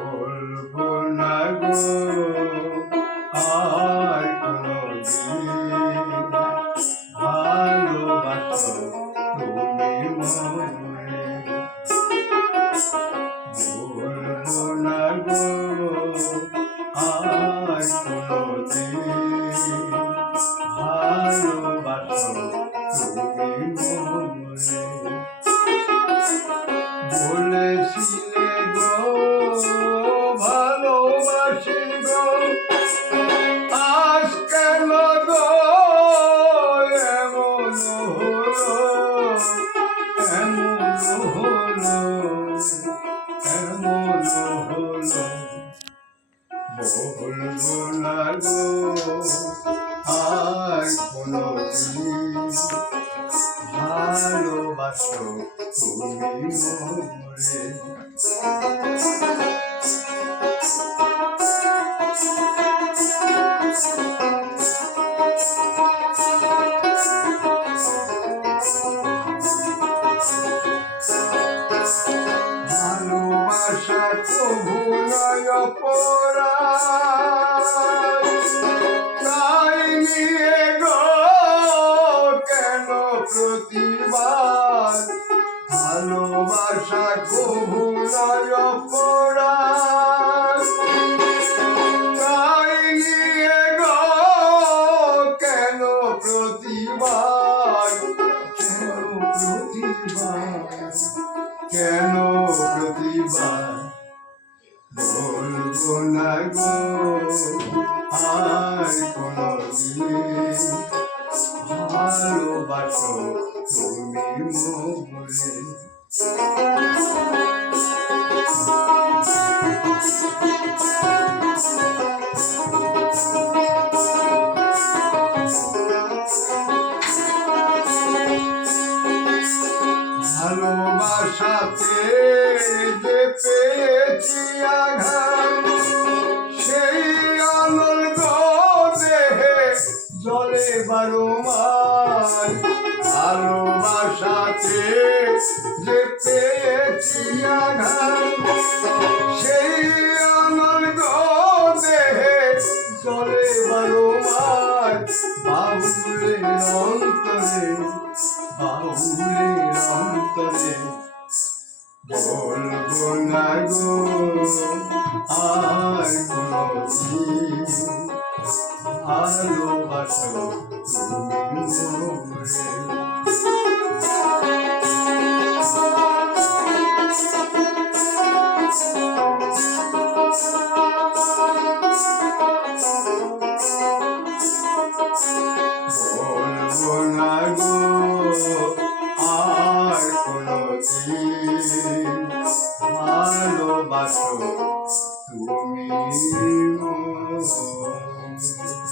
বলবো না গো আর কোনদিন ভালোবাসো তুমি মনে। বলবো না গো আর কোনদিন ভালোবাসো তুমি মনে। বলেছিলে গো ভালোবাসি গো, আজ কেন গো এমন হলো, এমন হলো, এমন হলো। বলবো না গো আর কোনদিন ভালোবাসো তুমি মোরে। ভালোবাসা কভু নয় অপরাধ, তাই নিয়ে গো কেন প্রতিবাদ। ভালোবাসা কভু নয় অপরাধ, তাই নিয়ে গো কেন প্রতিবাদ, কেন প্রতিবাদ, কেন প্রতিবাদ। বলবো না গো আর কোনদিন ভালোবাসো তুমি মোরে। ভালোবাসাতে যে পেয়েছি আঘাত, সেই আনন্দ দেহে জলে বারোমার। ভালোবাসাতে যে পেয়েছি আঘাত, সেই আনন্দ দেহে জলে বারোমার। বাহুলের অন্তরে, বাহুলের অন্তরে। বলবো না গো আর কোনদিন ভালোবাসো তুমি মোরে। বলবো না গো আর কোনদিন ভালোবাসো তুমি মোরে।